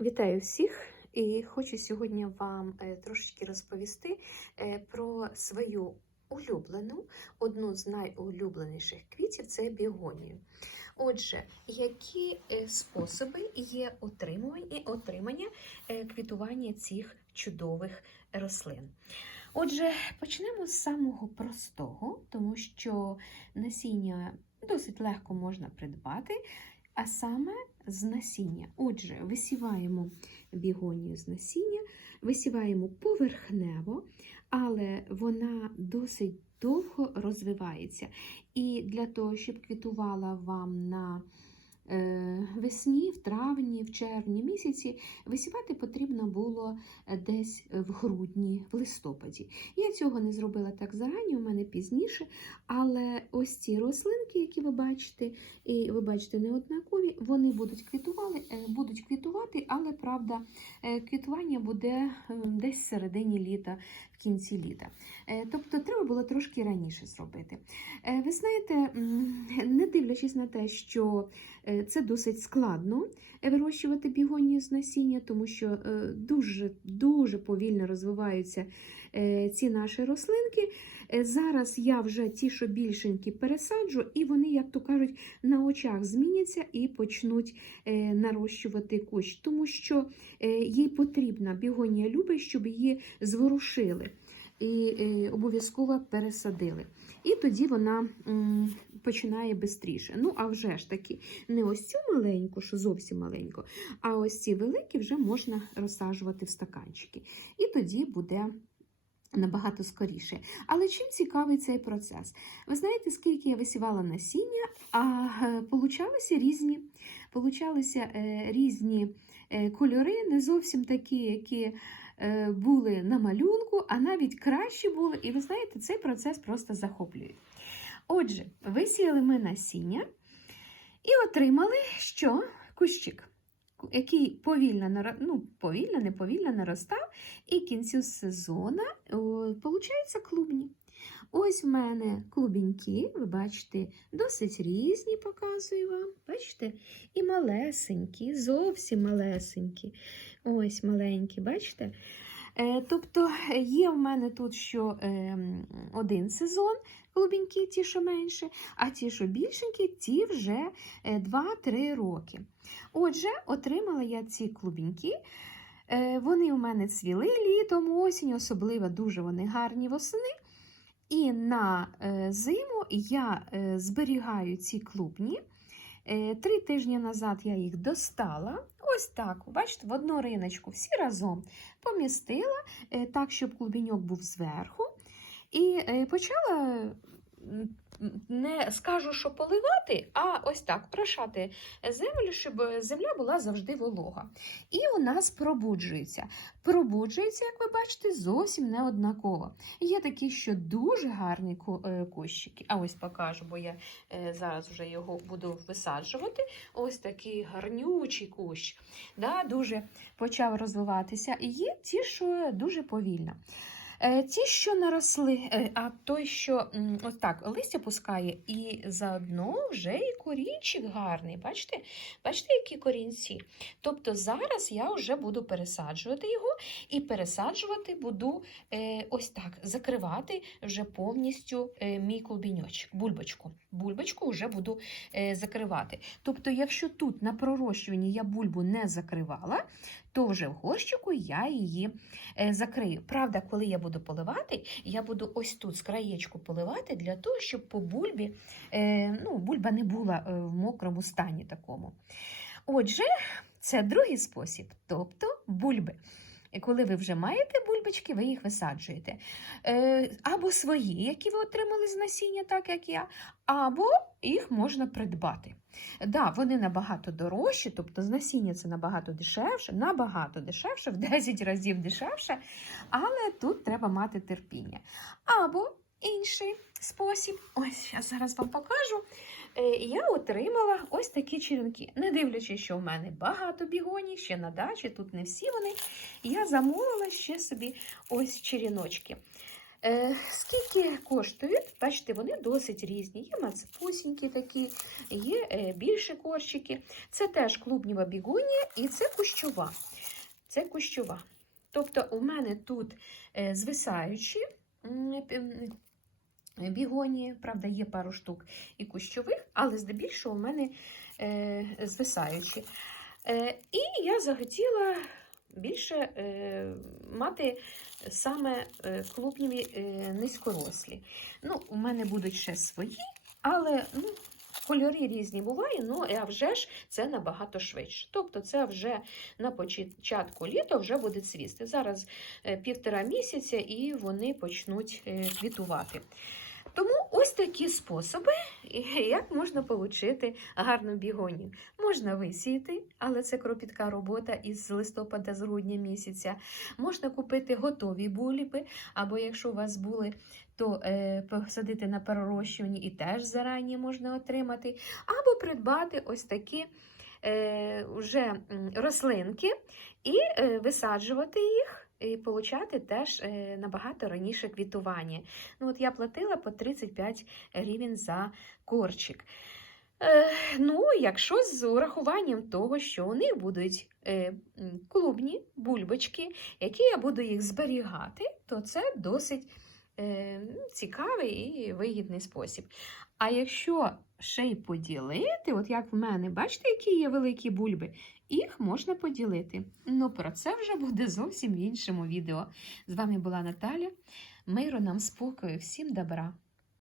Вітаю всіх і хочу сьогодні вам е, трошечки розповісти е, про свою улюблену, одну з найулюбленіших квітів це бігонію. Отже, які е, способи є отримання квітування цих чудових рослин? Отже, почнемо з самого простого, тому що насіння досить легко можна придбати, а саме з насіння. Отже, висіваємо бігонію з насіння, висіваємо поверхнево, але вона досить довго розвивається. І для того, щоб квітувала вам на весні, в травні, в червні місяці, висівати потрібно було е, десь в грудні, в листопаді. Я цього не зробила так зарані, у мене пізніше, але ось ці рослинки, які ви бачите, і ви бачите неоднакові, вони будуть квітували, е, будуть квітувати, але правда, е, квітування буде е, десь в середині літа, кінці літа. Е, Тобто треба було трошки раніше зробити. Е, Ви знаєте, не дивлячись на те, що е, це досить складно вирощувати бігонію з насіння, тому що дуже дуже повільно розвиваються ці наші рослинки. Е, Зараз я вже ті, що більшенькі, пересаджу, і вони, як то кажуть, на очах зміняться і почнуть е, нарощувати кущ, тому що е, їй потрібна бігонія любить, щоб її зворушили і обов'язково пересадили. І тоді вона починає швидше. Ну, а вже ж таки, не ось цю маленьку, що зовсім маленьку, а ось ці великі вже можна розсаджувати в стаканчики. І тоді буде набагато скоріше. Але чим цікавий цей процес? Ви знаєте, скільки я висівала насіння, а е, получалися різні, получалися е, різні е, кольори, не зовсім такі, які були на малюнку, а навіть кращі були. І ви знаєте, цей процес просто захоплює. Отже, висіяли ми насіння і отримали що? Кущик, який повільно, ну, повільно, не повільно наростав, і кінцю сезону получаються клубні. Ось в мене клубіньки, ви бачите, досить різні, показую вам. Бачите? І малесенькі, зовсім малесенькі. Ось маленькі, бачите? Е, тобто є в мене тут що е, один сезон клубіньки, ті, що менше, а ті, що більшенькі, ті вже е, 2-3 роки. Отже, отримала я ці клубіньки. Е, Вони у мене цвіли літом, осінь, особливо дуже вони гарні восени. І на е, зиму я е, зберігаю ці клубні. Е, Три тижні назад я їх достала. Ось так, бачите, в одну риночку всі разом помістила, е, так, щоб клубіньок був зверху. І е, почала не скажу, що поливати, а ось так прошати землю, щоб земля була завжди волога. І у нас пробуджується. Пробуджується, як ви бачите, зовсім не однаково. Є такі, що дуже гарні е, кущики. А ось покажу, бо я е, зараз вже його буду висаджувати. Ось такий гарнючий кущ. Да, дуже почав розвиватися. І є ті, що дуже повільно. Е, Ті, що наросли, е, а той, що ось так листя пускає, і заодно вже і корінчик гарний. Бачите? Бачите, які корінці? Тобто зараз я вже буду пересаджувати його і пересаджувати буду е, ось так, закривати вже повністю мій клубіньочок, бульбочку. Бульбочку вже буду е, закривати. Тобто, якщо тут на пророщуванні я бульбу не закривала, то вже в горщику я її е, закрию. Правда, коли я буду поливати, я буду ось тут з краєчку поливати для того, щоб по бульбі е, ну, бульба не була в мокрому стані такому. Отже, це другий спосіб, тобто бульби. Коли ви вже маєте бульбочки, ви їх висаджуєте. Е, або свої, які ви отримали з насіння, так як я, або їх можна придбати. Да, вони набагато дорожчі, тобто з насіння це набагато дешевше, набагато дешевше, в 10 разів дешевше, але тут треба мати терпіння. Або інший спосіб, ось я зараз вам покажу. Е, Я отримала ось такі черенки. Не дивлячись, що в мене багато бігоній, ще на дачі, тут не всі вони. Я замовила ще собі ось черіночки. Е, скільки коштують? Бачите, вони досить різні. Є мацепусінькі такі, є е, більші корчики. Це теж клубніва бігонія і це кущова. Це кущова. Тобто у мене тут звисаючі бігонії, правда, є пару штук і кущових, але здебільшого у мене е, звисаючі. Е, і я захотіла більше е, мати саме е, клубніві е, низькорослі. Ну, у мене будуть ще свої, але ну, кольори різні бувають, ну а вже ж це набагато швидше. Тобто, це вже на початку літа вже буде цвісти. Зараз е, півтора місяця і вони почнуть е, квітувати. Тому ось такі способи, як можна отримати гарну бігонію. Можна висіяти, але це кропітка робота із листопада з грудня місяця. Можна купити готові бульби, або якщо у вас були, то е, посадити на перерощуванні і теж зарані можна отримати, або придбати ось такі е, вже рослинки і е, висаджувати їх. І получати теж е, набагато раніше квітування. Ну, от я платила по 35 гривень за корчик. Е, ну, якщо з урахуванням того, що у них будуть е, клубні бульбочки, які я буду їх зберігати, то це досить цікавий і вигідний спосіб. А якщо ще й поділити, от як в мене, бачите, які є великі бульби, їх можна поділити. Ну, про це вже буде зовсім в іншому відео. З вами була Наталя. Миру нам спокою, всім добра!